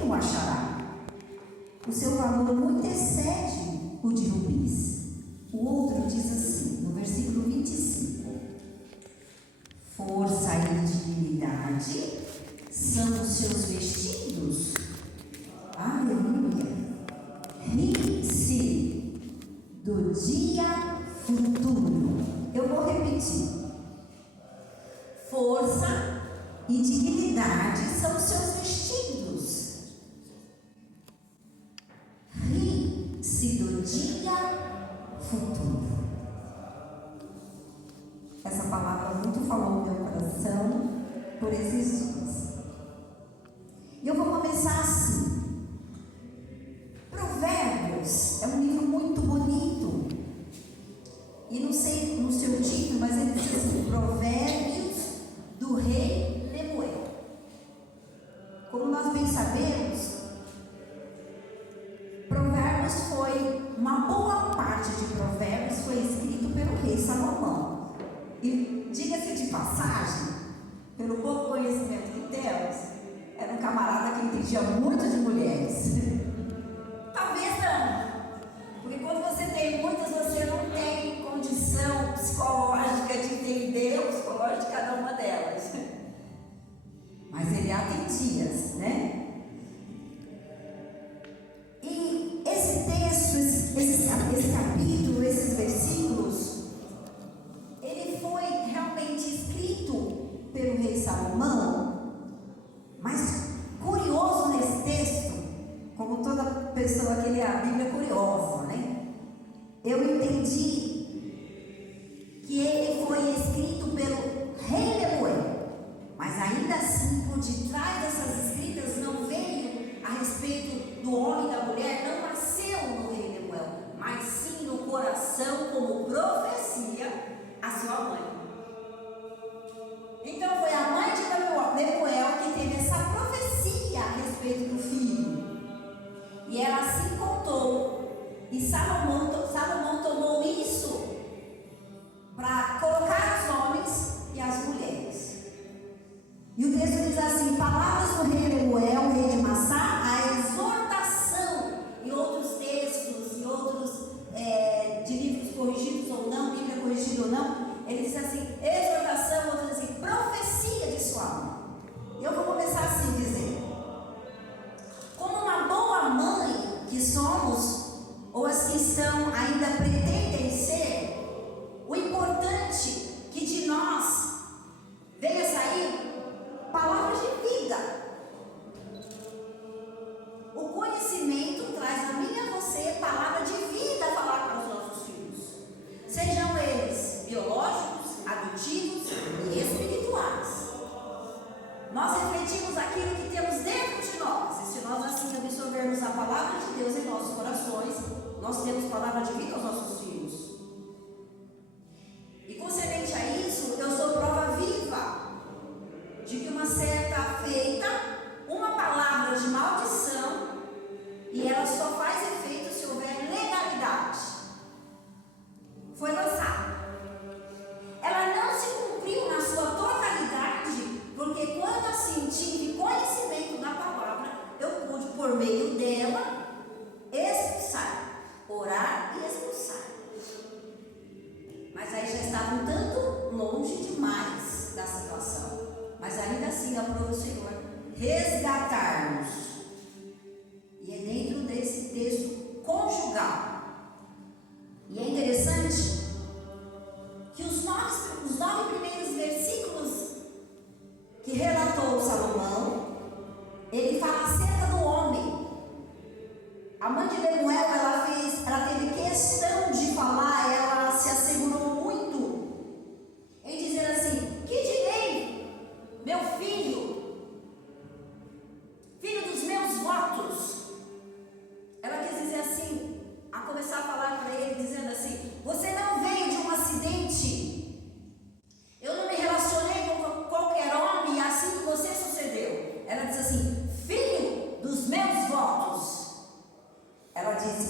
quem o achará? O seu valor muito excede o de rubis. O outro diz assim, no versículo 25: força e dignidade são os seus vestidos. Aleluia. Ri-se do dia futuro. Eu vou repetir. Força e dignidade são os seus vestidos. Ri-se do dia futuro. Essa palavra muito falou no meu coração por esses dias. E eu vou começar assim. Provérbios é um livro muito bonito. E não sei no seu título, mas ele diz assim: Provérbios do rei Lemuel. Como nós bem sabemos, Provérbios foi, uma boa parte de Provérbios foi escrito pelo rei Salomão. E diga-se de passagem, pelo pouco conhecimento que temos, era um camarada que entendia muito de mulheres. Talvez não, porque quando você tem muitas, você não tem condição psicológica de entender o psicológico de cada uma delas. Mas ele atendia, né? E esse texto, esse capítulo, esses versículos, ele foi realmente escrito pelo rei Salomão. Mas curioso nesse texto, como toda pessoa que lê a Bíblia é curiosa, né? Eu entendi que ele foi escrito pelo rei Lemuel, mas ainda assim, por detrás dessas escritas não veio a respeito do homem e da mulher, não nasceu no rei Lemuel, mas sim no coração como profecia a sua mãe. Então foi a mãe de Lemuel que teve essa profecia a respeito do filho. E ela assim contou. E Salomão tomou isso para colocar os homens e as mulheres. E o texto diz assim: palavras do rei Lemuel, rei de Massá, a exortação. Em outros textos, em outros de livros corrigidos ou não, Bíblia corrigida ou não, ele diz assim, exortação, outros assim, profecia de sua mãe. Eu vou começar assim dizendo: como uma boa mãe que somos, ou as que estão ainda pretendem ser, o importante que de nós venha sair palavras de vida. O conhecimento traz a mim e a você palavra de vida a falar para os nossos filhos, sejam eles biológicos, adotivos e espirituais. Nós refletimos aquilo que temos dentro de nós, e se nós assim absorvermos a palavra de Deus em nossos corações, nós temos palavra de vida aos nossos filhos. E concernente a isso, eu sou prova viva de que uma certa feita, uma palavra de maldição, e ela só faz efeito se houver legalidade, foi lançada. Ela não se cumpriu na sua totalidade, porque quando assim tive conhecimento da palavra, eu pude, por meio dela, expulsar, orar e expulsar. Mas aí já estava um tanto longe demais da situação. Mas ainda assim aprova o Senhor resgatar-nos. E é dentro desse texto conjugal. E é interessante que os nove primeiros versículos que relatou Salomão, ele fala acerca do homem. A mãe de Lemuel, ela teve questão de falar, ela se assegurou muito em dizer assim: que direi, meu filho, filho dos meus votos. Ela quis dizer assim, a começar a falar para ele, dizendo assim: você não veio de um acidente, eu não me relacionei com qualquer homem e assim que você sucedeu. Ela diz assim: filho dos meus votos. Ela diz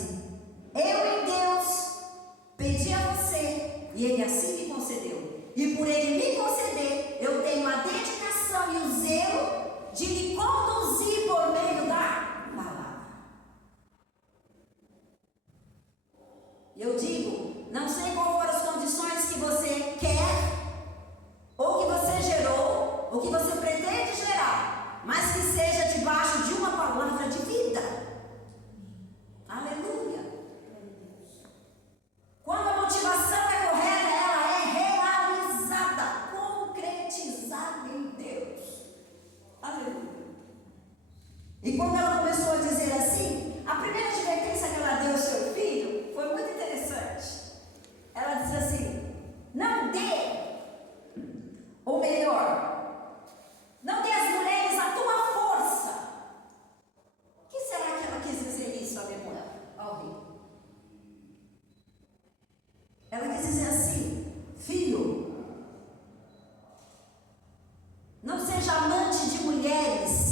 E quando ela começou a dizer assim, a primeira advertência que ela deu ao seu filho foi muito interessante. Ela disse assim: não dê, ou melhor, não dê às mulheres a tua força. O que será que ela quis dizer isso, Alemuel, ao rei? Ela quis dizer assim: filho, não seja amante de mulheres.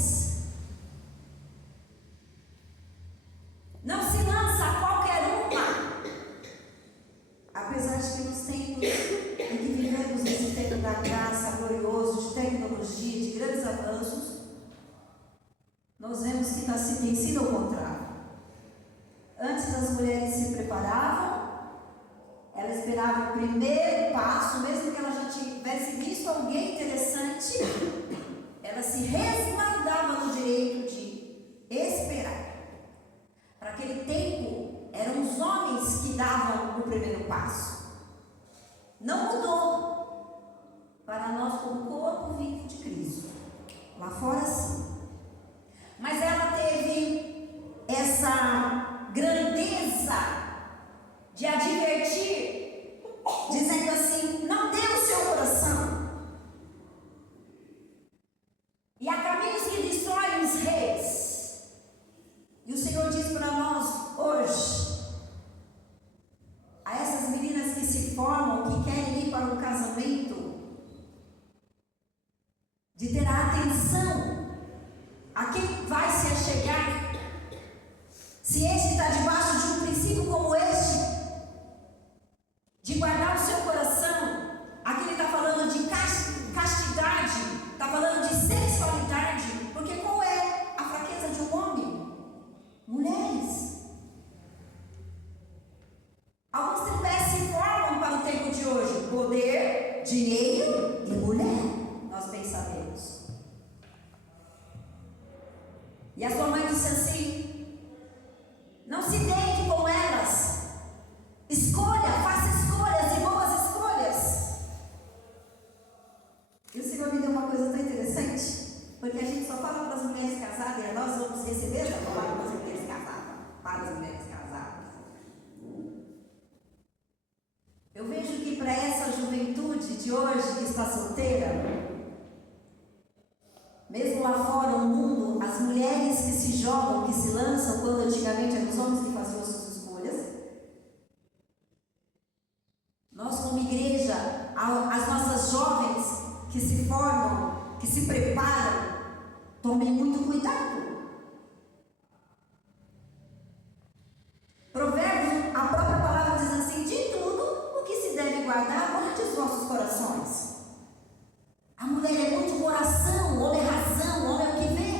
Não se lança a qualquer uma. Apesar de que nos tempos em que vivemos esse tempo da graça glorioso, de tecnologia, de grandes avanços, nós vemos que tem sido ao contrário. Antes as mulheres se preparavam, ela esperava o primeiro passo, mesmo que ela já tivesse visto alguém interessante, ela se resguardava no direito de esperar. Para aquele tempo, eram os homens que davam o primeiro passo. Não mudou para nós como corpo vivo de Cristo. Lá fora sim. Mas ela teve essa grandeza de advertir, dizendo assim: não dê o seu coração. E há caminhos que destroem os reis. E o Senhor diz para nós hoje, a essas meninas que se formam, que querem ir para um casamento, de ter a atenção a quem vai se achegar. Se este está debaixo de um princípio como este, de guardar o seu coração, aqui ele está falando de castidade, está falando de sexualidade, porque qual é a fraqueza de um homem? Mulheres. Alguns tripés se formam para o tempo de hoje: poder, dinheiro e mulher. Nós bem sabemos. E a sua mãe disse assim: não se deite com elas. Escolha, faça escolhas e boas escolhas. E o Senhor me deu uma coisa tão interessante, porque a gente só fala para as mulheres casadas, e nós vamos receber essa palavra para as mulheres casadas. Para as mulheres casadas. Eu vejo que para essa juventude de hoje que está solteira, mesmo lá fora no mundo, as mulheres que se jogam, que se lançam, quando antigamente eram os homens que faziam as suas escolhas, nós como igreja, as nossas jovens que se formam, que se preparam, tomem muito cuidado. Provérbios, a própria palavra diz assim: de tudo o que se deve guardar, guarde os vossos corações. A mulher é muito coração, o homem é razão, o homem é o que vê.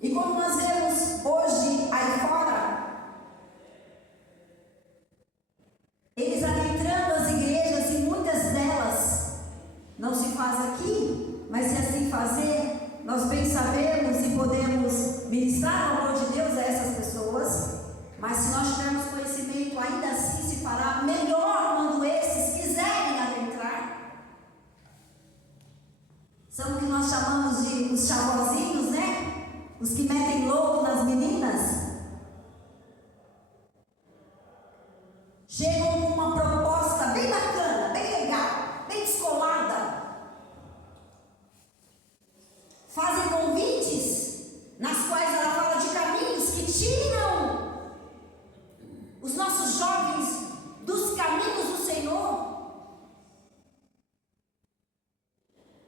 E quando nós vemos hoje aí fora, eles adentrando as igrejas, e muitas delas não se faz aqui, mas se assim fazer, nós bem sabemos e podemos ministrar o amor de Deus a essas pessoas. Mas se nós tivermos conhecimento, ainda assim se fará melhor quando esses quiserem adentrar. São o que nós chamamos de os chavozinhos, né? Os que metem louco nas meninas. Chegam com uma proposta bem bacana, bem legal, bem descolada. Fazem convites nas quais ela fala de caminhos que tiram os nossos jovens dos caminhos do Senhor.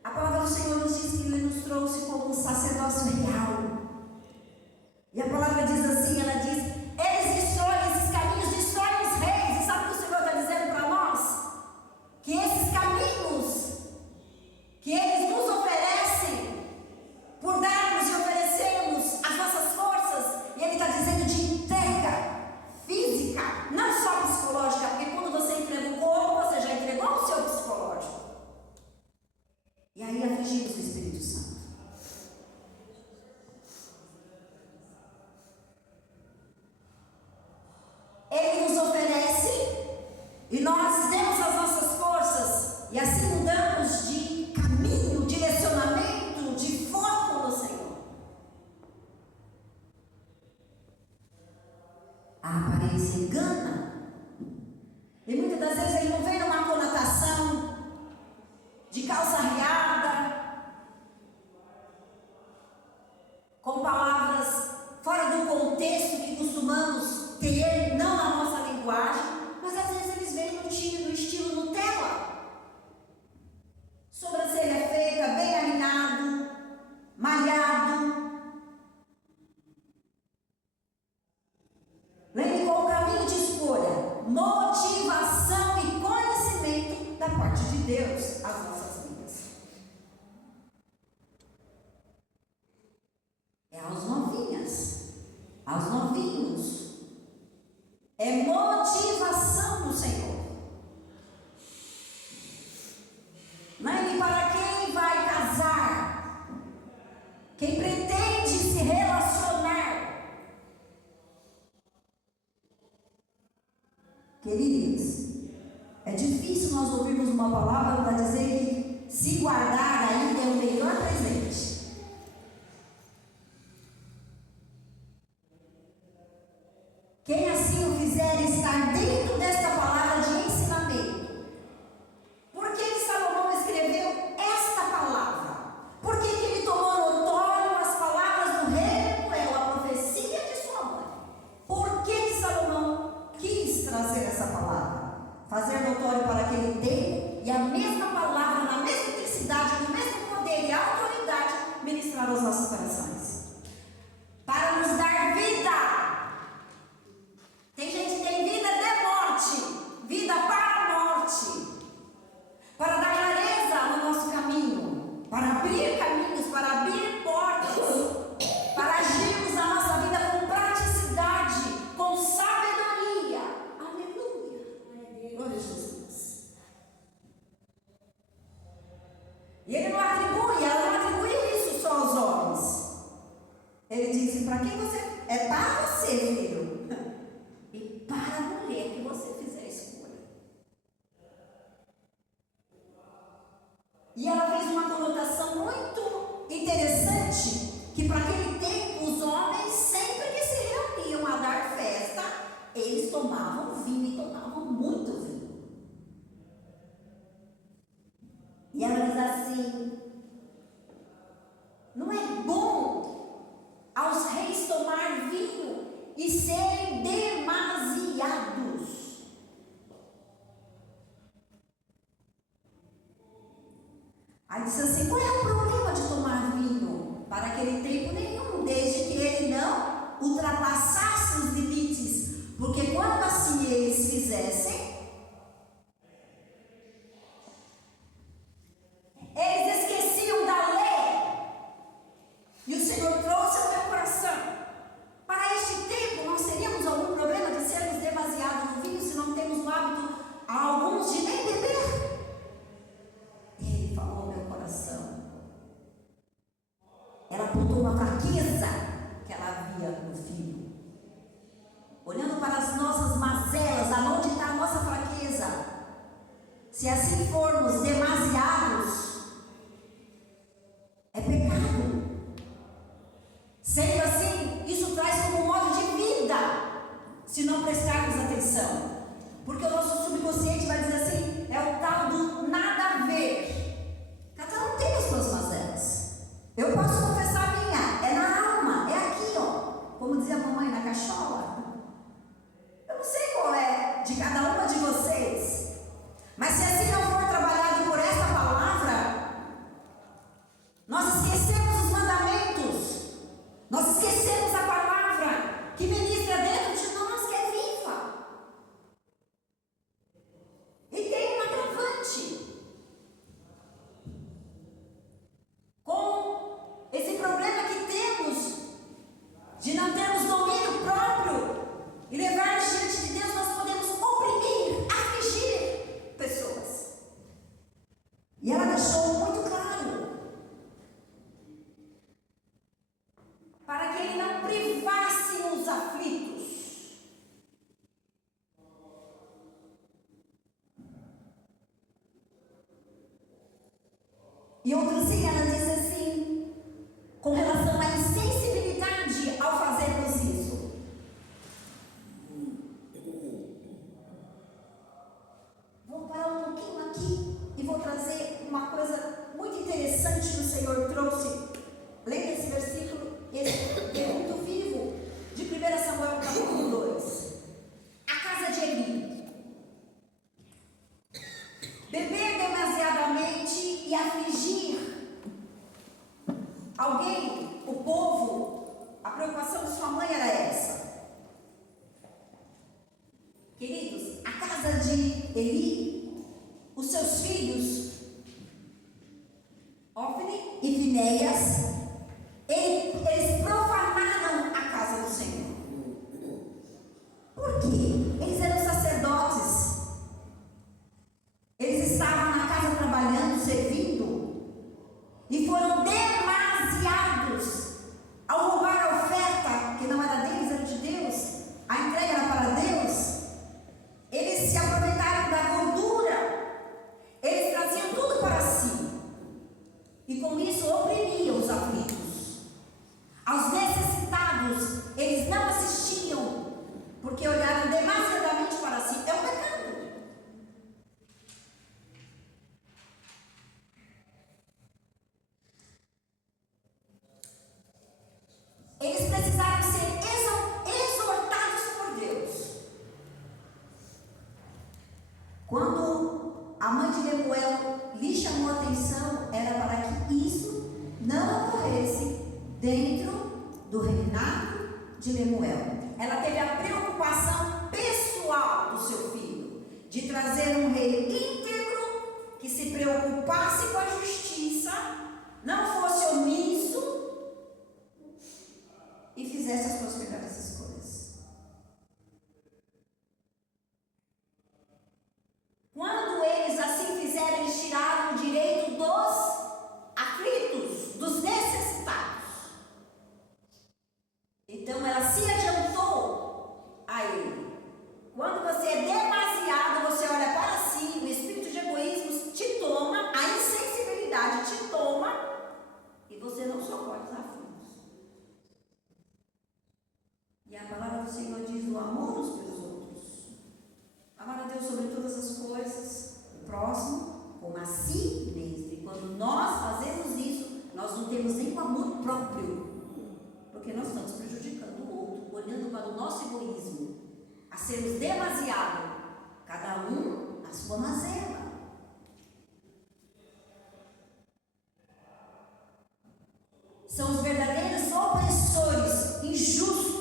A palavra do Senhor nos diz que Ele nos trouxe como um sacerdócio real. E a palavra diz assim, ela diz: eles destroem esses caminhos, destroem os reis. E sabe o que o Senhor está dizendo para nós? Que esses caminhos que eles nos oferecem, por darmos e oferecermos as nossas forças, e Ele está dizendo de entrega física, não só psicológica, porque quando você entrega o corpo, você já entregou o seu psicológico. E aí afligimos o Espírito Santo. Ele nos oferece e nós demos as nossas forças, e assim mudamos de caminho, direcionamento. muitas vezes ele não vem numa conotação de calça riada, com palavras fora do contexto que costumamos ter, não na nossa linguagem, mas às vezes eles vêm no estilo Nutella. Sobrancelha feita, bem alinhado, malhado. Lembre qual o caminho de escolha, motivação e conhecimento da parte de Deus às nossas vidas. É aos novinhas, aos novinhos. É motivação do Senhor. Lembre para quem vai casar, quem pretende se relacionar. Queridos, é difícil nós ouvirmos uma palavra para dizer que se guardar ainda é o melhor presente. Quem assim o fizer estar dentro desta palavra de ensinamento. Por que Salomão escreveu esta palavra? Por que ele tomou notório as palavras do rei Lemuel, a profecia de sua mãe? Por que Salomão quis trazer essa palavra? Fazer notório para aquele tempo e a mesma palavra, na mesma intensidade, no mesmo poder e autoridade, ministrar aos nossos corações. Para nos dar vida. Tem gente que tem vida de morte, vida para a morte, para dar clareza no nosso caminho, para abrir caminhos, para abrir portas, para agirmos na nossa vida com praticidade, com sabedoria. Aleluia. Glória a Jesus. E ele não atribui, ela não atribui isso só aos homens. Ele disse: para quem você é? Para você, filho. E para a mulher que você fizer a escolha. E ela fez uma conotação muito interessante, que para aquele tempo os homens, sempre que se reuniam a dar festa, eles tomavam vinho e tomavam muito vinho. E ela diz assim: não é bom aos reis tomar vinho e serem demasiados. Aí disse assim: qual é o problema de tomar vinho? Para aquele tempo nenhum, desde que ele não ultrapassasse os limites. Porque quando assim eles fizessem, eles esqueciam da lei. E o Senhor trouxe ao meu coração: para este tempo, nós teríamos algum problema de sermos demasiados no vinho, se não temos o hábito, a alguns, de nem beber? Ele falou ao meu coração. Ela apontou uma fraqueza que ela havia no filho. Olhando para as nossas mazelas, aonde está a nossa fraqueza? Se assim formos demasiados, é pecado. Sendo assim, isso traz como modo de vida, se não prestarmos atenção. Porque o nosso subconsciente vai dizer assim: é o tal do nada a ver. Cada um tem as suas mazelas. Eu posso confessar a minha, é na alma, é aqui, ó. Como dizia a mamãe, na cachola. Eu não sei qual é de cada uma de vocês, mas se assim não for trabalhado por essa palavra, nós esquecemos os mandamentos. Nós esquecemos a palavra que ministra dentro de nós, que é viva. E tem um agravante. Com esse problema que temos de não termos domínio próprio e levar-nos diante de Deus, nós podemos oprimir, afligir pessoas. E ela deixou muito claro, para que ele não privasse os aflitos. E outrazinha, ela diz assim, com relação à insensibilidade ao fazermos isso. alguém, o povo, a preocupação de sua mãe era essa. Queridos, a casa de Eli, os seus filhos, Ofni e Finéias, eles profanaram a casa do Senhor. Por quê? Eles eram sacerdotes. Eles estavam na casa trabalhando, servindo, e foram demasiados ao roubar a oferta, que não era deles, era de Deus, a entrega era para Deus. Eles se aproveitaram da gordura, eles traziam tudo para si, e com isso oprimiam os aflitos. Aos necessitados, eles não assistiam, porque olharam demasiadamente para si. É um pecado. Eles precisaram ser exortados por Deus. Quando a mãe de Lemuel lhe chamou a atenção, era para que isso não ocorresse dentro do reinado de Lemuel. Ela teve a preocupação pessoal do seu filho, de trazer um rei íntegro, que se preocupasse com a justiça, não fosse omisso e fizesse as suas melhores escolhas. Quando eles assim fizeram, eles tiraram o direito dos aflitos, dos necessitados. Então ela se adiantou a ele. Quando você é demasiado, você olha para si, o espírito de egoísmo te toma, a insensibilidade te toma, e você não socorre os aflitos. E a palavra do Senhor diz o amor uns pelos outros. Amar a Deus sobre todas as coisas, o próximo como a si mesmo. E quando nós fazemos isso, nós não temos nem o amor próprio, porque nós estamos prejudicando o outro, olhando para o nosso egoísmo, a sermos demasiado, cada um na sua mazela. São os verdadeiros opressores, injustos.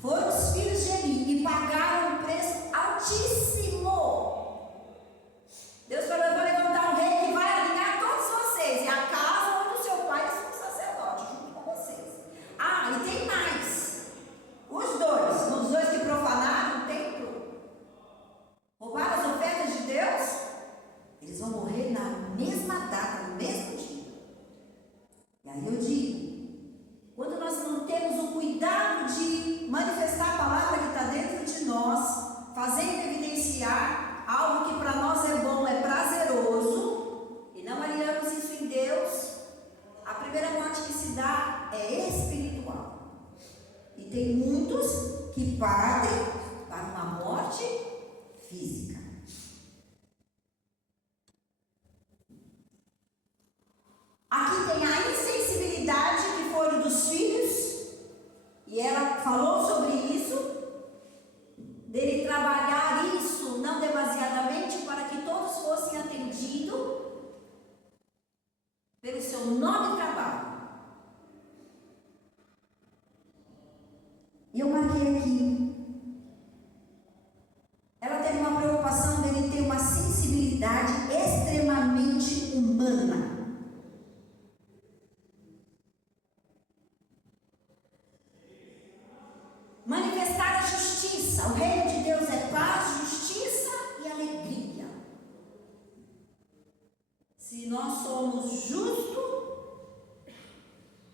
Foram os filhos de Eli e pagaram um preço altíssimo. Deus falou: eu vou levantar um rei que vai alinhar todos vocês, e a casa onde o seu pai é um sacerdote, junto com vocês. Ah, e tem mais. Os dois que profanaram o templo, roubaram as ofertas de Deus, eles vão morrer na mesma data, no mesmo dia. E aí eu digo, quando nós não temos o cuidado de manifestar a palavra que está dentro de nós, fazendo evidenciar algo que para nós é bom, é prazeroso, e não aliamos isso em Deus, a primeira morte que se dá é espiritual. E tem muitos que partem para uma morte física. Aqui tem a insensibilidade que foi dos filhos, e ela falou sobre isso, dele trabalhar isso não demasiadamente para que todos fossem atendidos pelo seu nobre trabalho. E eu marquei aqui, ela teve uma preocupação dele ter uma sensibilidade extremamente humana. Manifestar a justiça. O reino de Deus é paz, justiça e alegria. Se nós somos justos,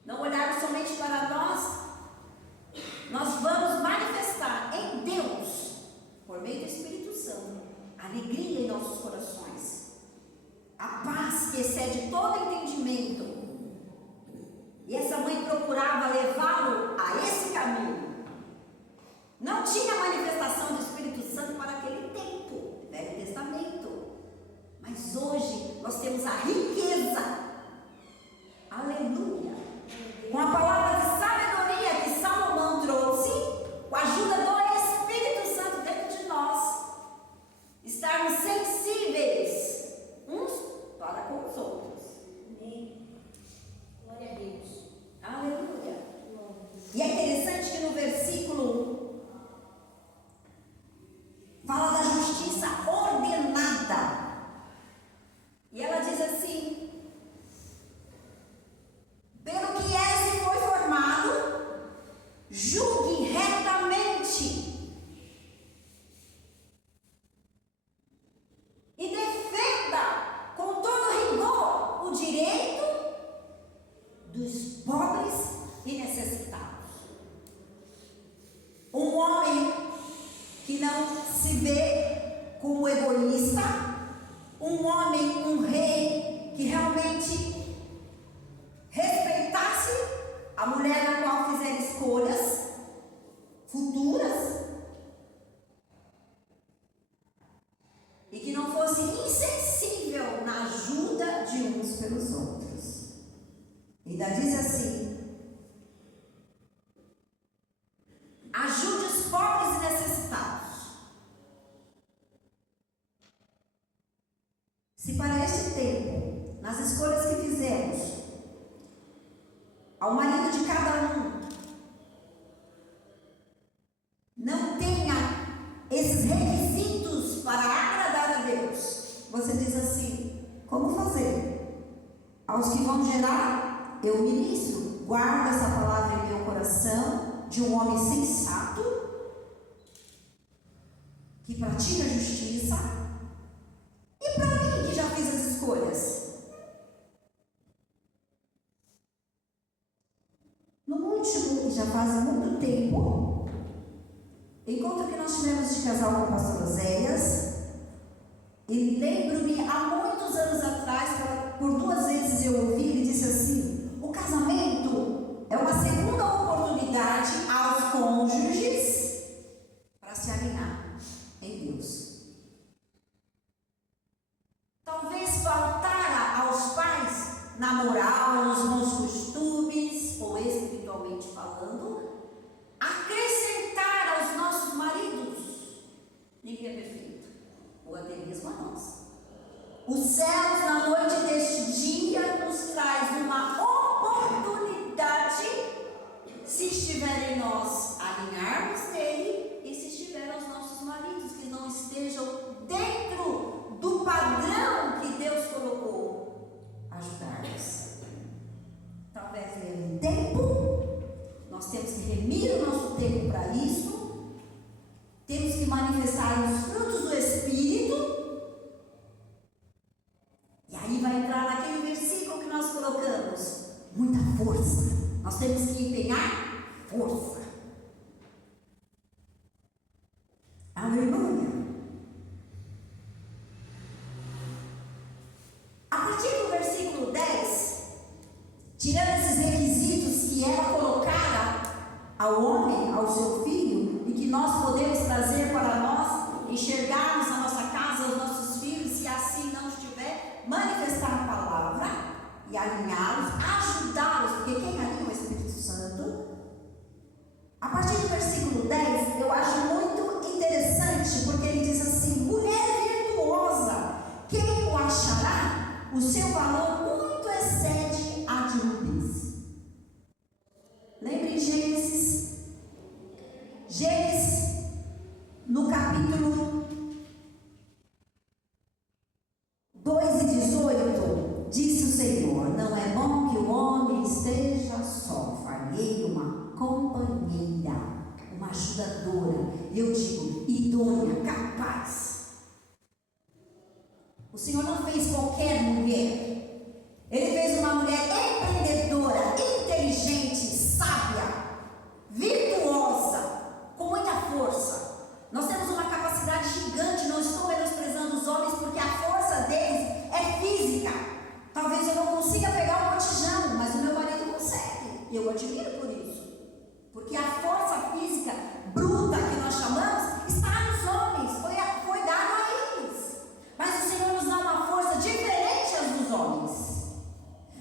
não olharmos somente para nós vamos manifestar em Deus, por meio do Espírito Santo, alegria em nossos corações, a paz que excede todo entendimento. E essa mãe procurava levá-lo a esse caminho. Não tinha manifestação do Espírito Santo para aquele tempo, Velho Testamento. Mas hoje nós temos a riqueza, aleluia, com a palavra de sabedoria que Salomão trouxe, com a ajuda do Espírito Santo dentro de nós, estarmos sensíveis dos pobres e necessitados. Um homem que não se vê como egoísta, um homem, um rei que realmente respeitasse a mulher na qual fizer escolhas futuras e que não fosse insensível na ajuda de uns pelos outros. Ainda diz assim: ajude os pobres e necessitados. Se para este tempo, nas escolhas que fizemos, ao marido de cada um não tenha esses requisitos para agradar a Deus, você diz assim: como fazer? Aos que vão gerar, eu ministro. Guarda essa palavra em meu coração, de um homem sensato, que pratica a justiça. E para mim, que já fiz as escolhas? No último, e já faz muito tempo, encontro que nós tivemos de casal com o pastor Oséias, e lembro-me, há muitos anos atrás, por 2 vezes eu ouvi, ele disse assim: o casamento é uma segunda oportunidade aos cônjuges para se alinhar em Deus. Talvez faltara aos pais, na moral, nos bons costumes, ou espiritualmente falando, acrescentar aos nossos maridos. Ninguém é perfeito, ou até mesmo a nós. Os céus, na noite deste dia, nos traz uma oportunidade, se estiver em nós, alinharmos nele, e se estiver aos nossos maridos, que não estejam dentro do padrão que Deus colocou, ajudar-nos. Talvez leve tempo, nós temos que remir o nosso tempo para isso, temos que manifestar os frutos do Espírito. E aí vai entrar naquele versículo que nós colocamos: muita força. Nós temos que empenhar força. Aleluia. A partir do versículo 10, tirando esses requisitos que ela colocara ao homem, ao seu filho, e que nós podemos trazer para nós, enxergarmos a nossa casa, os nossos filhos, se assim não estiver, manifestar a palavra e alinhá-los, ajudá-los, porque quem alinha é o Espírito Santo. A partir do versículo 10, eu acho muito interessante, porque ele diz assim: mulher virtuosa, quem o achará? O seu valor muito excede a de rubis. Lembre Gênesis, no capítulo 2:18, disse o Senhor: não é bom que o homem esteja só, farei uma companheira, uma ajudadora, eu digo, idônea, capaz. O Senhor não fez qualquer mulher, Ele fez uma mulher empreendedora, inteligente, sábia, virtuosa, com muita força. Nós temos uma capacidade gigante, não estou menosprezando os homens, porque a força deles é física. Talvez eu não consiga pegar um botijão, mas o meu marido consegue, e eu admiro por isso, porque a força física bruta que nós chamamos está nos homens, foi dado a eles. Mas o Senhor nos dá uma força diferente às dos homens.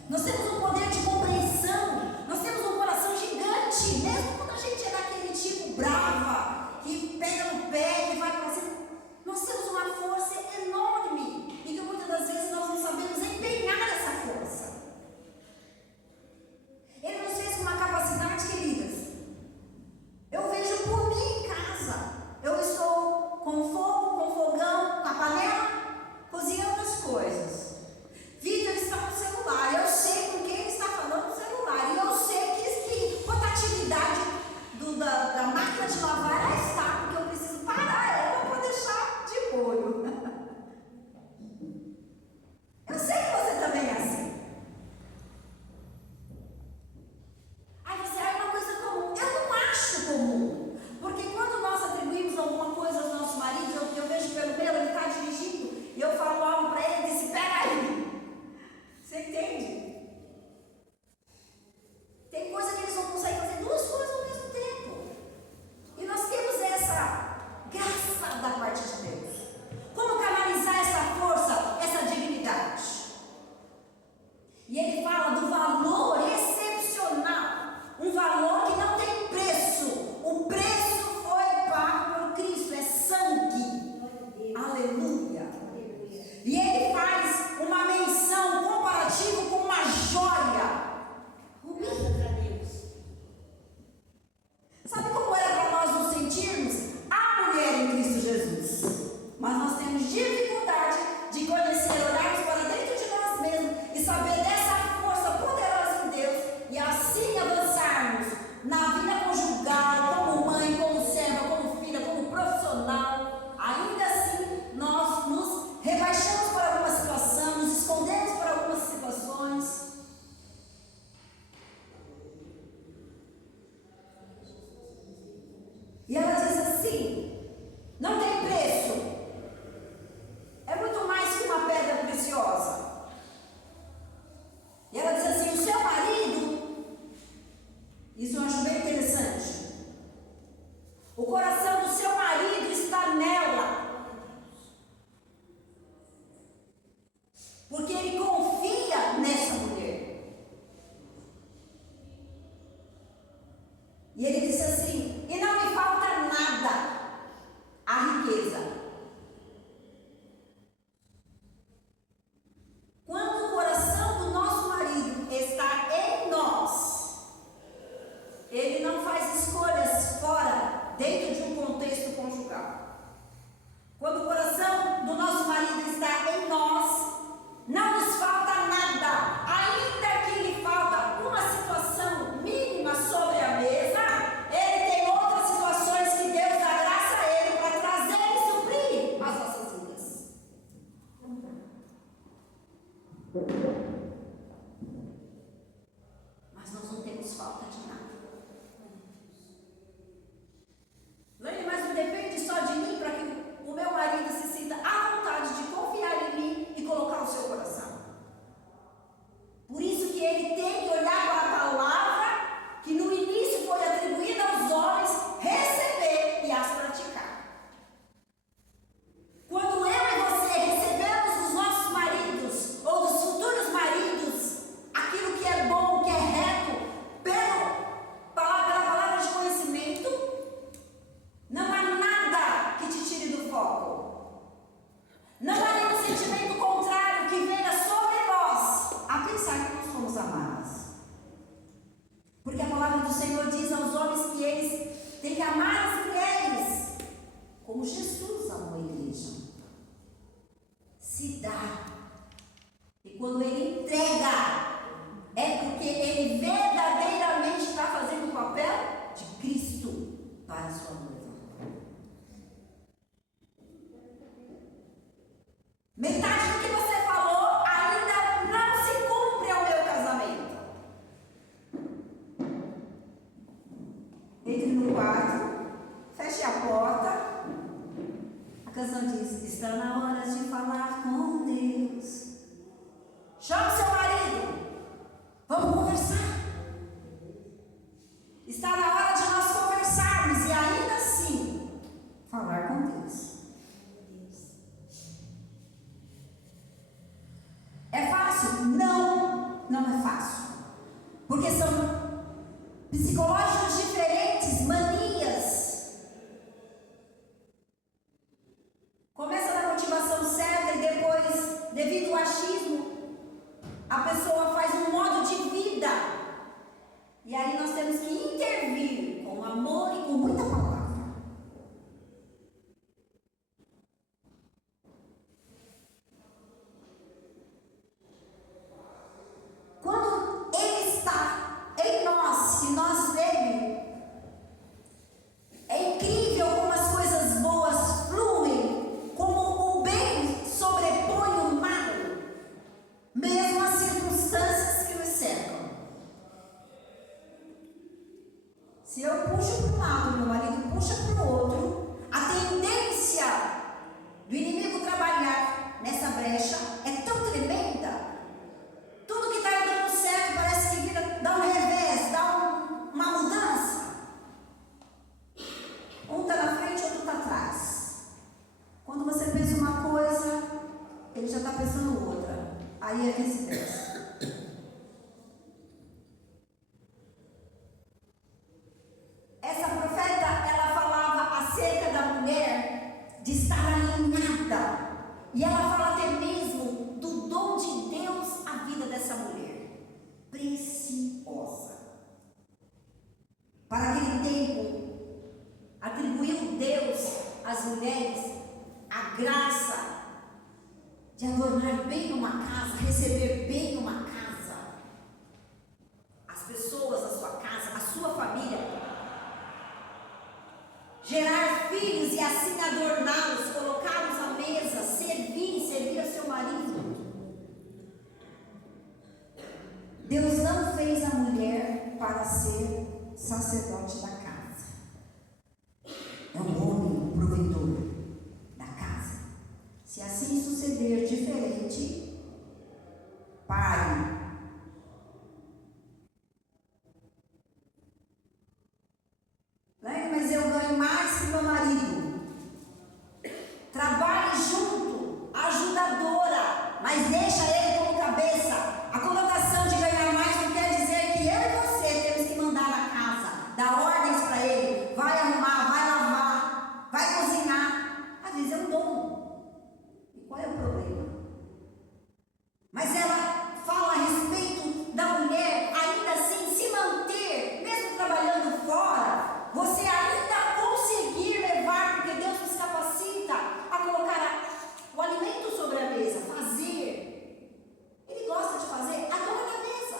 Nós temos um poder de compreensão, nós temos um coração gigante, mesmo quando a gente é daquele tipo brava, que pega no pé, que vai para cima. Nós temos uma força enorme, e que muitas das vezes nós não sabemos empenhar essa força. Ele nos fez com uma capacidade ele fala do valor excepcional, um valor que não tem preço. O preço foi pago por Cristo, é sangue. Aleluia. E ele faz uma menção comparativa com uma joia. Sabe como era para nós nos sentirmos a mulher em Cristo Jesus? Mas nós temos dificuldade de conhecer, olharmos para dentro de nós mesmos e saber dessa força poderosa em Deus e assim avançarmos na vida conjugal, como mãe, como serva, como filha, como profissional. Ainda assim, nós nos rebaixamos por alguma situação, nos escondemos por algumas situações. E ela diz assim: não tem preço, é muito mais que uma pedra preciosa. E ela diz assim: o seu marido, isso eu acho bem interessante, o coração do seu marido está nela, porque ele confia nessa mulher. E ele disse assim: e não me falta nada, a riqueza. Quando o coração do nosso marido está em nós, ele não faz escolhas fora, dentro de um contexto conjugal. Quando o coração do nosso marido está em nós, não nos falta nada, ainda que lhe falta uma situação mínima sobre a mesa, ele tem outras situações que Deus dá graça a ele para trazer e suprir as nossas vidas. Mas nós não temos falta de nada. Lene, mas não depende só de mim para que o meu marido se sinta à vontade de confiar em mim e colocar o seu coração. Por isso que ele tem que olhar para a palavra que no início foi atribuída aos homens, receber e as praticar. Quando eu e você recebemos dos nossos maridos ou dos futuros maridos aquilo que é bom, que é reto, pela palavra de conhecimento, não há nada que te tire do foco. Não há nenhum sentimento contrário que venha sobre nós a pensar que nós somos amadas. Porque a palavra do Senhor diz aos homens que eles têm que amar as mulheres como Jesus amou a igreja. Se dá. E quando ele entrega, é porque ele verdadeiramente está fazendo o papel de Cristo para a sua noiva. Metade do que você falou ainda não se cumpre ao meu casamento. Entre no quarto, feche a porta. A canção diz: está na hora de falar com Deus. Chama o seu marido, vamos conversar. Está na hora de nós conversarmos e ainda assim falar com Deus. É fácil? Não, não é fácil. Porque são psicológicos diferentes, manias. Começa na motivação certa e depois, devido ao achismo, a pessoa faz um modo de vida. E aí nós temos que intervir com amor e com muita palavra. Quando Ele está em nós e nós nele, é incrível como as coisas boas fluem, como o bem sobrepõe o mal, mesmo as circunstâncias que nos cercam. Se eu puxo para um lado, meu marido puxa para o outro, a tendência do inimigo trabalhar nessa brecha é tão tremenda. Tudo que está dando certo parece que dá um revés, dá uma mudança. Um está na frente, outro está atrás. Quando você pensa uma coisa, ele já está pensando outra. Aí é vice-versa. E ela fala até mesmo do dom de Deus à vida dessa mulher. Preciosa. Para aquele tempo, atribuiu Deus às mulheres a graça de adornar bem uma casa, receber bem uma casa. As pessoas da sua casa, a sua família. Gerar filhos e assim adorná-los, colocá-los à mesa, servir a seu marido. Deus não fez a mulher para ser sacerdote da casa. É um homem, um provedor da casa. Se assim suceder diferente, pare. Mas eu ganho mais que meu marido. Trabalhe junto, ajudadora, mas deixa ele como cabeça. A conotação de ganhar mais não quer dizer que eu e você temos que mandar na casa, dar ordens para ele, vai arrumar, vai lavar, vai cozinhar. Às vezes é um dom. E qual é o problema? Mas ela fala a respeito da mulher ainda assim se manter, mesmo trabalhando fora. Você ainda conseguir levar, porque Deus nos capacita a colocar o alimento sobre a mesa, fazer. Ele gosta de fazer, adora na mesa.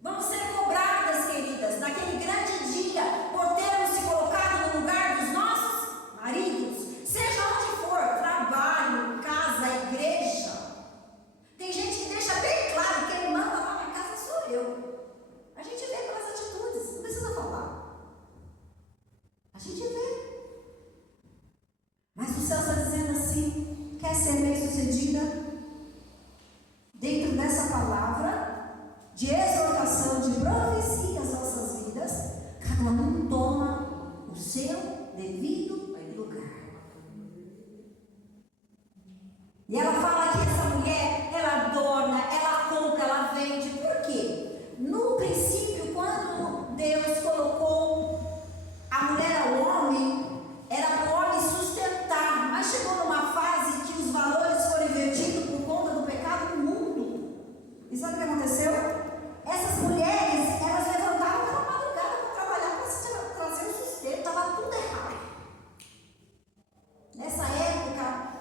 Vamos ser cobradas, queridas, naquele grande dia, por termos se colocado no lugar dos nossos maridos, seja onde for, trabalho, casa, igreja. Tem gente que deixa bem claro que quem manda lá na casa sou eu. A gente vê pelas atitudes, não precisa falar. A gente vê. Mas o céu está dizendo assim: quer ser bem-sucedida? Dentro dessa palavra de exortação, de profecia às nossas vidas, cada um toma o seu devido lugar. E ela fala que essa mulher, ela adorna, ela compra, ela vende. Por quê? No princípio, quando Deus colocou a mulher ao homem, era para o homem sustentar, mas chegou numa fase que os valores foram invertidos por conta do pecado no mundo. E sabe o que aconteceu? Essas mulheres, elas levantaram pela madrugada para trabalhar, para trazer o sustento, estava tudo errado. Nessa época,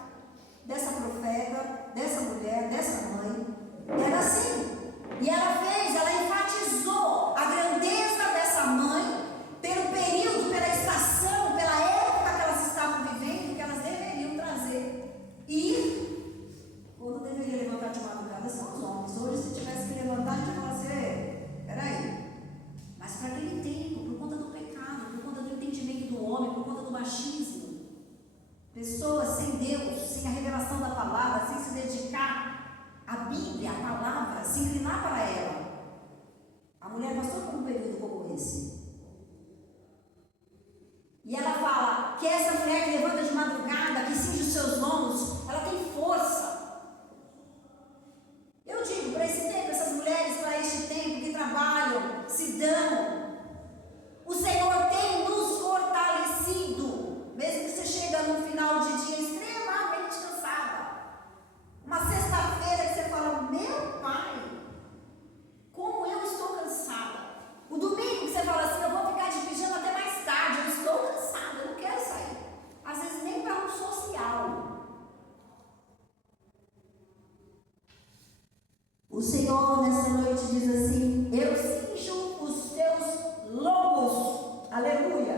dessa profeta, dessa mulher, dessa mãe, era assim. E ela enfatizou a grandeza dessa mãe pelo período, pela estação, pela época que elas estavam vivendo, que elas deveriam trazer. E quando deveria levantar de madrugada são os homens. Hoje, se tivesse que levantar, a gente ia falar assim: peraí. Mas para aquele tempo, por conta do pecado, por conta do entendimento do homem, por conta do machismo, pessoas sem Deus, sem a revelação da palavra, sem se dedicar a Bíblia, a palavra, se inclinar para ela. A mulher passou por um período como esse. E ela fala que essa mulher que levanta de madrugada, que cinge os seus lombos, ela tem força. Eu digo, para esse tempo, essas mulheres, para este tempo, que trabalham, se dão, o Senhor tem nos fortalecido, mesmo que você chega no final de dia extremamente cansada. Uma sexta-feira que você fala: meu Pai, como eu estou cansada. O domingo que você fala assim: eu vou ficar de pijama até mais tarde, eu estou cansada, eu não quero sair. Às vezes nem para um social. O Senhor nessa noite diz assim: eu cinjo os teus lombos. Aleluia.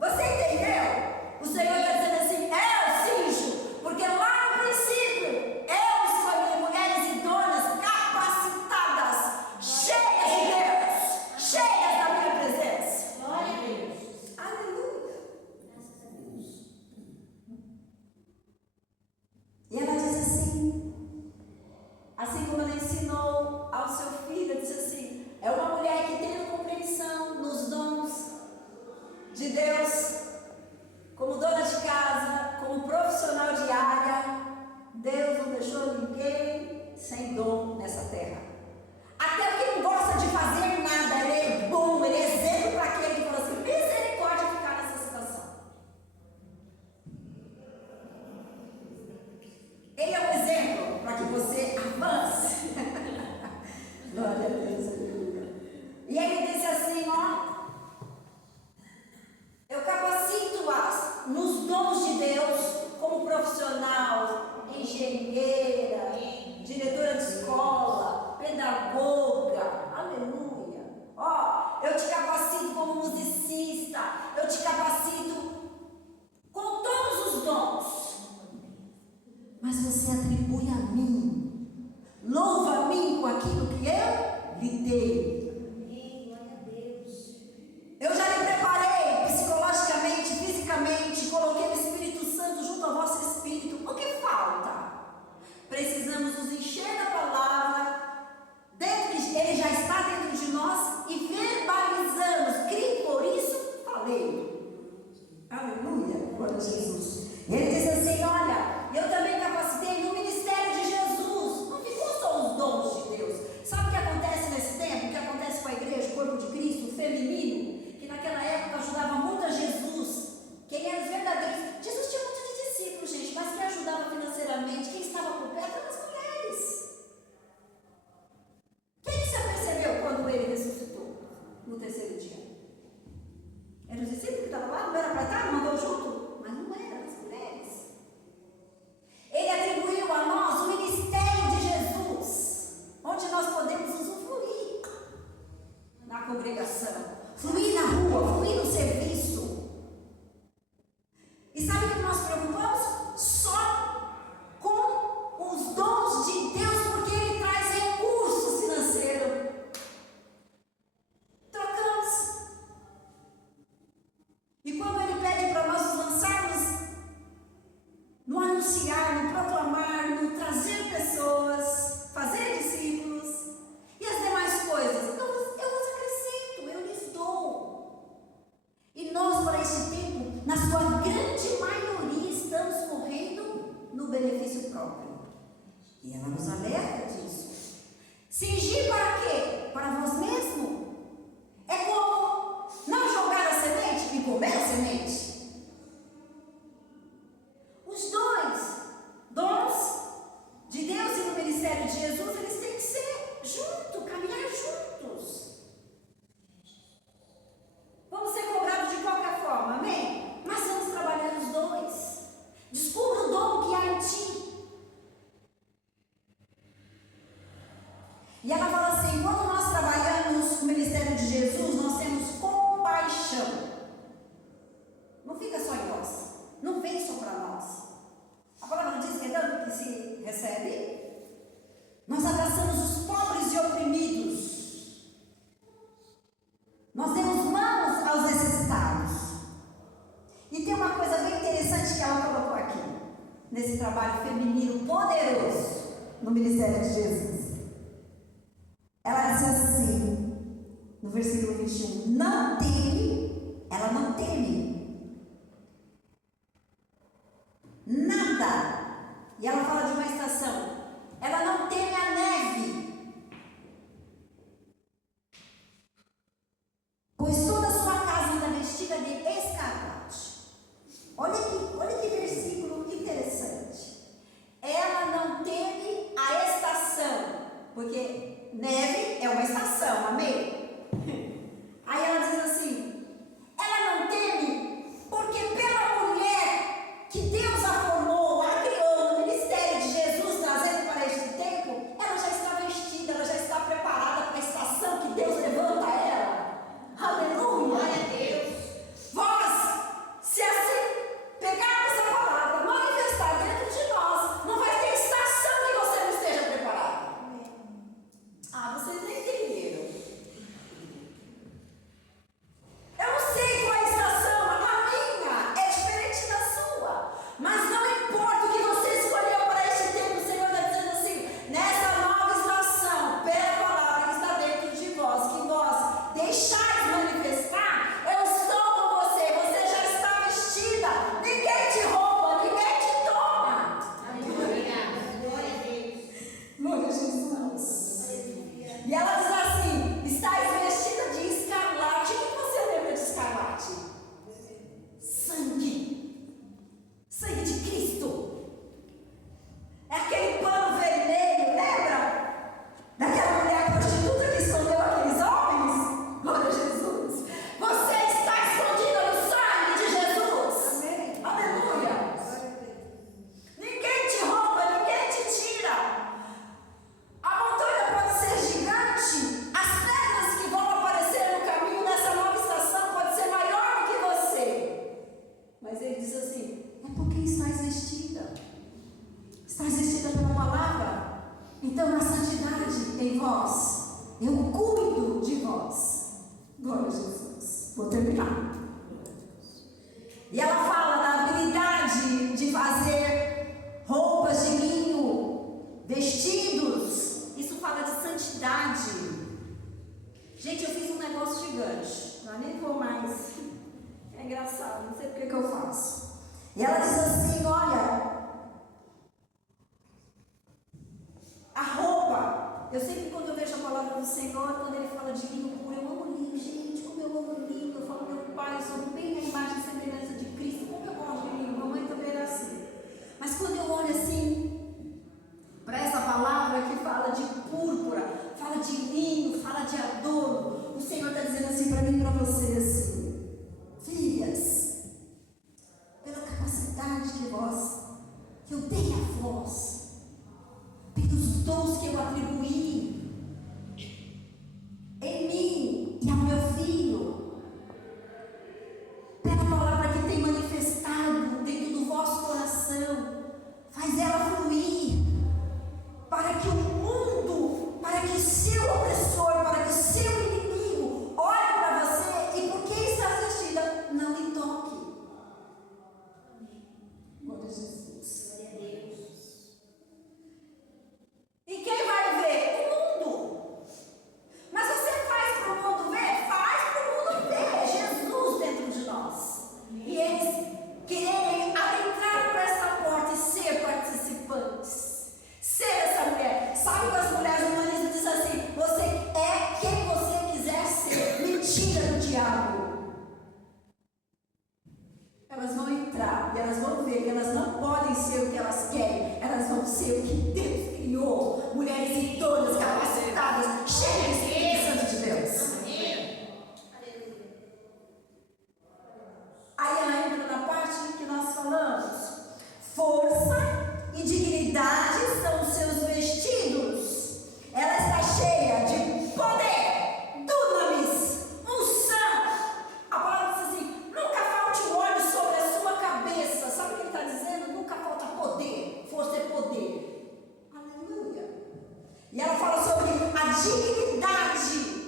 Você entendeu? O Senhor está dizendo assim: eu cinjo, porque lá no princípio eu escolhi mulheres idonas, capacitadas, cheias de Deus, cheias da minha presença. Glória a Deus. Aleluia. Graças a Deus. E ela diz assim como ela ensinou ao seu filho, ela disse assim: é uma mulher que tem compreensão nos dons de Deus, como dona de casa, como profissional de área. Deus não deixou ninguém sem dom nessa terra. Até o que não gosta de fazer nada, ele é bom, ele é exemplo para aquele que fala assim: misericórdia ficar nessa situação. lhe dei. Amém, glória a Deus. Eu já lhe preparei psicologicamente, fisicamente, coloquei o Espírito Santo junto ao vosso espírito. O que falta? Precisamos nos encher da palavra, ele já está dentro de nós e verbalizamos. Criei, por isso falei. Aleluia, glória a Jesus. Ele diz assim: olha, eu também capacitei no ministério de Jesus. Não ficou só os dons de Deus. Sabe o que acontece nesse tempo? O que acontece com a igreja, o corpo de Cristo, o feminino, que naquela época ajudava muito a Jesus. Quem era os verdadeiros. Jesus tinha muito de discípulos, gente, mas quem ajudava financeiramente, quem estava por perto eram as mulheres. Quem se apercebeu quando ele ressuscitou no terceiro dia? Eram os discípulos que estavam lá, não era para estar, mandou junto, mas não eram as mulheres. Ele atribuiu a nós o ministério de Jesus, onde nós podemos usufruir na congregação, fluir na rua, fluir no serviço. E sabe o que nós preocupamos? Só com os dons de Deus, porque Ele traz recursos financeiros. Trocamos. E quando Ele pede para nós nos lançarmos no anunciar, no proclamar, no trazer pessoas, fazer discípulos e as demais coisas, eu vos acrescento, eu lhes dou. E nós, para este tempo, na sua grande maioria, estamos correndo no benefício próprio. E ela nos alerta disso. Cingir para quê? Para vós mesmo. É como não jogar a semente e comer a semente. Os dons de Deus e no ministério de Jesus, eles têm que ser juntos, caminhar juntos. Vamos ser cobrados de qualquer forma, amém? Mas vamos trabalhar os dois. Descubra o dom que há em ti. E ela fala assim: quando nós trabalhamos no ministério de Jesus, nós temos compaixão. Não fica só em nós, não vem só para nós. A palavra diz que é tanto que se recebe. Nós abraçamos os pobres e oprimidos. Nós demos mãos aos necessitados. E tem uma coisa bem interessante que ela colocou aqui, nesse trabalho feminino poderoso no ministério de Jesus. Ela diz assim, no versículo 21, não teme, ela não teme nada. E ela fala de uma estação, ela não teme a neve, pois toda a sua casa anda vestida de escarlate. Olha que versículo interessante. Ela não teme a estação, porque neve é uma estação, amém? Aí ela diz assim, ela não teme, porque pela mulher que Deus a formou, a criou no ministério de Jesus, trazendo para este tempo, ela já está vestida, ela já está preparada para a estação que Deus levanta ela. Aleluia! Glória a Deus! Vós, se assim pegarmos essa palavra, manifestar dentro de nós, não vai ter estação que você não esteja preparado. Ah, vocês nem entenderam. Eu não sei qual é a estação, a minha é diferente da sua. Mas não importa o que você escolheu para este tempo, o Senhor está dizendo assim, nessa nova estação, pela palavra que está dentro de vós, que vós deixais manifestar, eu estou com você, você já está vestida, ninguém te rouba, ninguém te toma. Glória a Deus. Glória a Jesus. E ela diz assim, estáis vestida de escarlate. O que você lembra de escarlate? Sangue de Cristo. É aquele pano vermelho, lembra? Daquela mulher prostituta que escondeu aqueles homens? Glória a Jesus. Você está escondida no sangue de Jesus. Amém. Aleluia. Ninguém te rouba, ninguém te tira. A montanha pode ser gigante, as pedras que vão aparecer no caminho nessa nova estação pode ser maior do que você. Mas ele diz assim, é porque estás vestida. Estás vestida pela palavra. Então na santidade em vós, Eu cuido de vós. Glória a Jesus. Vou terminar. E ela fala da habilidade de fazer roupas de linho, vestidos. Isso fala de santidade. Gente, eu fiz um negócio gigante. Eu nem vou mais. É engraçado, não sei porque que eu faço. E ela diz assim, olha, a roupa, eu sempre quando eu vejo a palavra do Senhor, quando Ele fala de linho puro, eu amo linho, gente, como eu amo linho. Eu falo, meu Pai, eu sou bem a imagem e semelhança de Cristo, como eu gosto de linho, mamãe também era assim. Mas quando eu olho assim, para essa palavra que fala de púrpura, fala de linho, fala de adorno, o Senhor está dizendo assim para mim e para você assim, filhas, pela capacidade que eu dei a vós, pelos dons que eu atribuí em mim e ao meu filho, pela palavra que tem manifestado dentro do vosso coração, faz ela fluir, para que o mundo, para que o seu opressor, para que o seu inimigo olhe para você e por que está vestida, não lhe toque. Glória a Jesus. Glória a Deus. E quem vai ver? O mundo. Mas você faz para o mundo ver? Faz para o mundo ver Jesus dentro de nós. E eles querem adentrar por essa porta e ser participantes. Ser essa mulher. Sabe que as mulheres humanistas dizem assim, você é quem você quiser ser. Mentira do diabo. Elas vão entrar e elas vão ver que elas não podem ser o que elas querem. Elas vão ser o que Deus criou. Mulheres idôneas, capacitadas, cheias do Espírito Santo de Deus. Aí ela entra na parte que nós falamos. Força e dignidade são os seus vestidos. Ela está cheia de poder, dunamis, unção. A palavra diz assim, nunca falte um óleo sobre a sua cabeça. Sabe o que ele está dizendo? Nunca falta poder. Força é poder. Aleluia. E ela fala sobre a dignidade.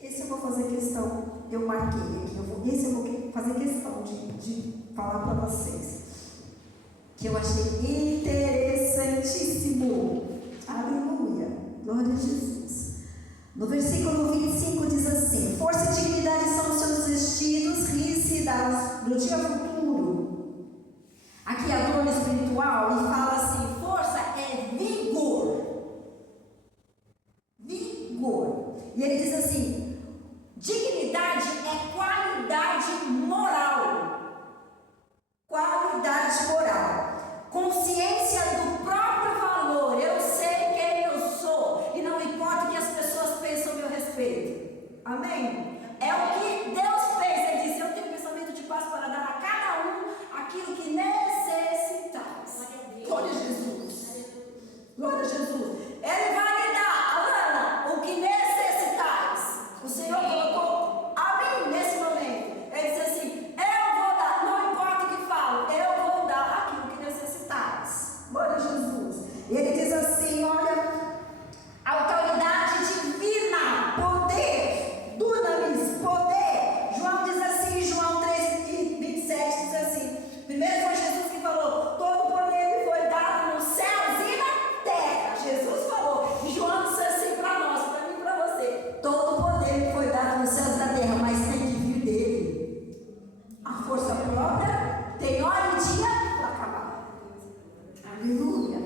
Esse eu vou fazer questão, eu marquei aqui. Esse eu vou fazer questão de falar para vocês. Que eu achei interessantíssimo. Aleluia. Glória a Jesus. No versículo 25 diz assim: força e dignidade são os seus vestidos, ri-se do dia futuro. Aqui é a dor espiritual e fala assim: força é vigor. Vigor. E ele diz assim: dignidade é qualidade moral. Qualidade moral. Consciência do próprio valor. Eu sei quem eu sou. E não importa o que as pessoas pensam a meu respeito. Amém? É o que Deus fez. Ele disse: eu tenho um pensamento de paz para dar a cada um aquilo que necessitais. Glória a Jesus. Glória a Jesus. Ele vai lhe dar, Alana, o que necessitais. O Senhor colocou a mim nesse momento. Ele disse assim: eu vou dar, não importa o que falo, eu vou dar aquilo que necessitais. Glória a Jesus. E ele diz assim: olha, autoridade divina, poder, dunamis, poder. João diz assim, João 3:27 diz assim: primeiro foi Jesus que falou, todo poder me foi dado nos céus e na terra. Jesus falou, e João disse assim para nós, para mim e para você: todo poder me foi dado nos céus e na terra, mas tem que vir dele. A força própria tem hora e dia para acabar. Aleluia.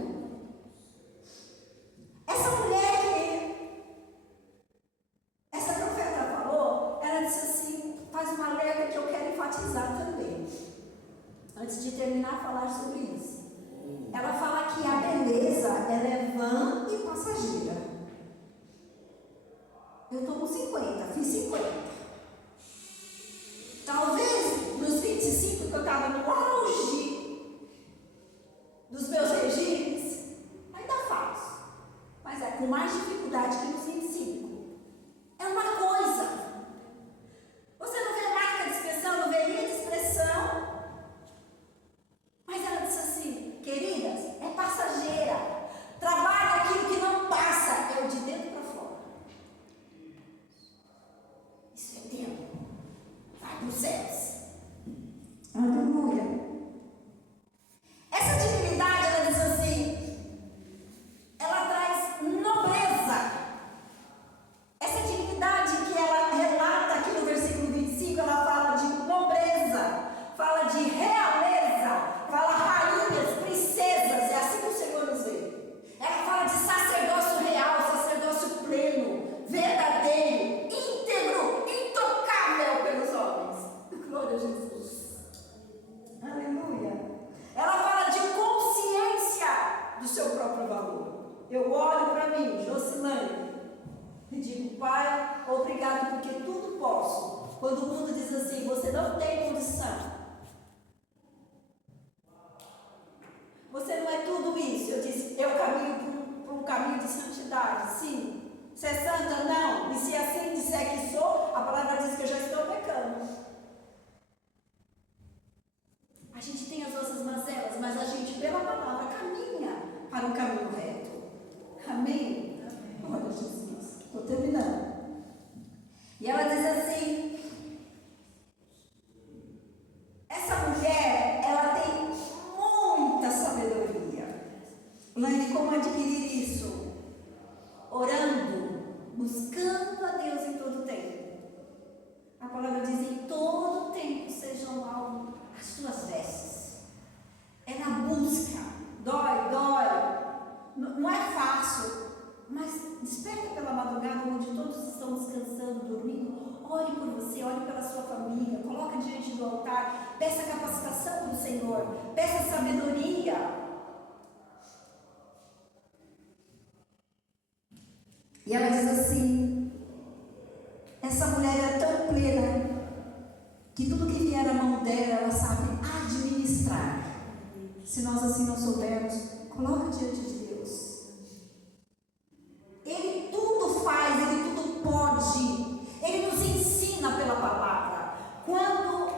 Essa mulher que essa profeta falou, ela disse assim, faz uma alerta que eu quero enfatizar também, antes de terminar a falar sobre isso. Ela fala que a beleza, ela é vã e passageira. Eu estou com 50, fiz 50. Talvez nos 25 que eu estava no auge dos meus regimes, ainda faço, mas é com mais dificuldade que nos 25. É uma coisa. Você não vê marca de expressão, não vê linha de expressão. Mas ela disse assim, queridas, é passageira. Trabalha aquilo que não passa. falou. Eu olho para mim, Josilane, e digo, Pai, obrigado porque tudo posso. Quando o mundo diz assim, você não tem condição. Você não é tudo isso. Eu disse, eu caminho por um caminho de santidade, sim. Você é santa? Não. E se assim disser que sou, a palavra diz que eu já estou pecando. A gente tem as nossas mazelas, mas a gente, pela palavra, caminha para um caminho reto. Amém? Olha, Jesus, estou terminando. E ela diz assim, essa mulher, ela tem muita sabedoria. Mas como adquirir isso? Orando, buscando a Deus em todo tempo. A palavra diz, em todo tempo sejam alvo as suas vestes. É na busca. Dói. Não é fácil. Mas desperta pela madrugada, onde todos estão descansando, dormindo. Ore por você, ore pela sua família. Coloca diante do altar. Peça capacitação do Senhor. Peça sabedoria. E ela diz assim, essa mulher é tão plena, que tudo que vier à mão dela, ela sabe administrar. Se nós assim não soubermos, coloca diante de Deus. Ele tudo faz, ele tudo pode. Ele nos ensina pela palavra. Quando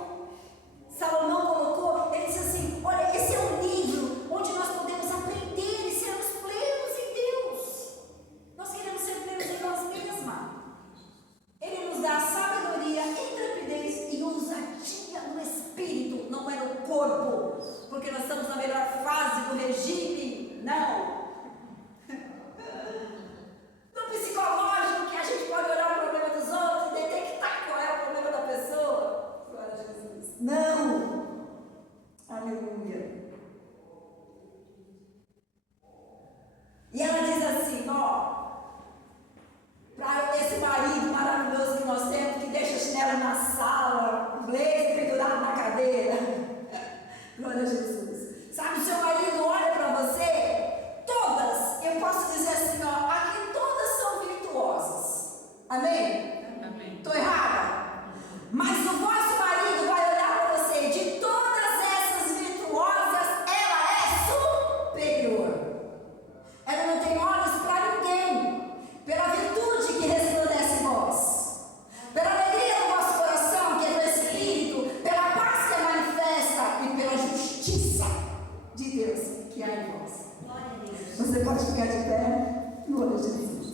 Salomão colocou, ele disse assim, olha, esse é um livro onde nós podemos aprender e sermos plenos em Deus. Nós queremos ser plenos em nós mesmas. Ele nos dá a sabedoria, intrepidez e ousadia no espírito, não é no corpo, porque nós estamos na melhor fase do regime, não. No psicológico, que a gente pode olhar o problema dos outros e detectar qual é o problema da pessoa. Glória a Jesus. Não. Aleluia. E ela diz assim, ó, para esse marido maravilhoso que nós temos, que deixa chinelo na sala, blazer pendurado na cadeira. Glória a Jesus. Sabe, o seu marido olha para você, todas, eu posso dizer assim, ó, aqui todas são virtuosas. Amém? Amém. Estou errada? Mas o vosso marido vai olhar para você, de todas essas virtuosas, ela é superior. Ela não tem olhos para ninguém, pela virtude que resplandece em vós, pela alegria do vosso coração, que é do Espírito, pela paz que é manifesta e pela justiça de Deus que há em vós. Glória a Deus. Você pode ficar de pé? Glória a Jesus.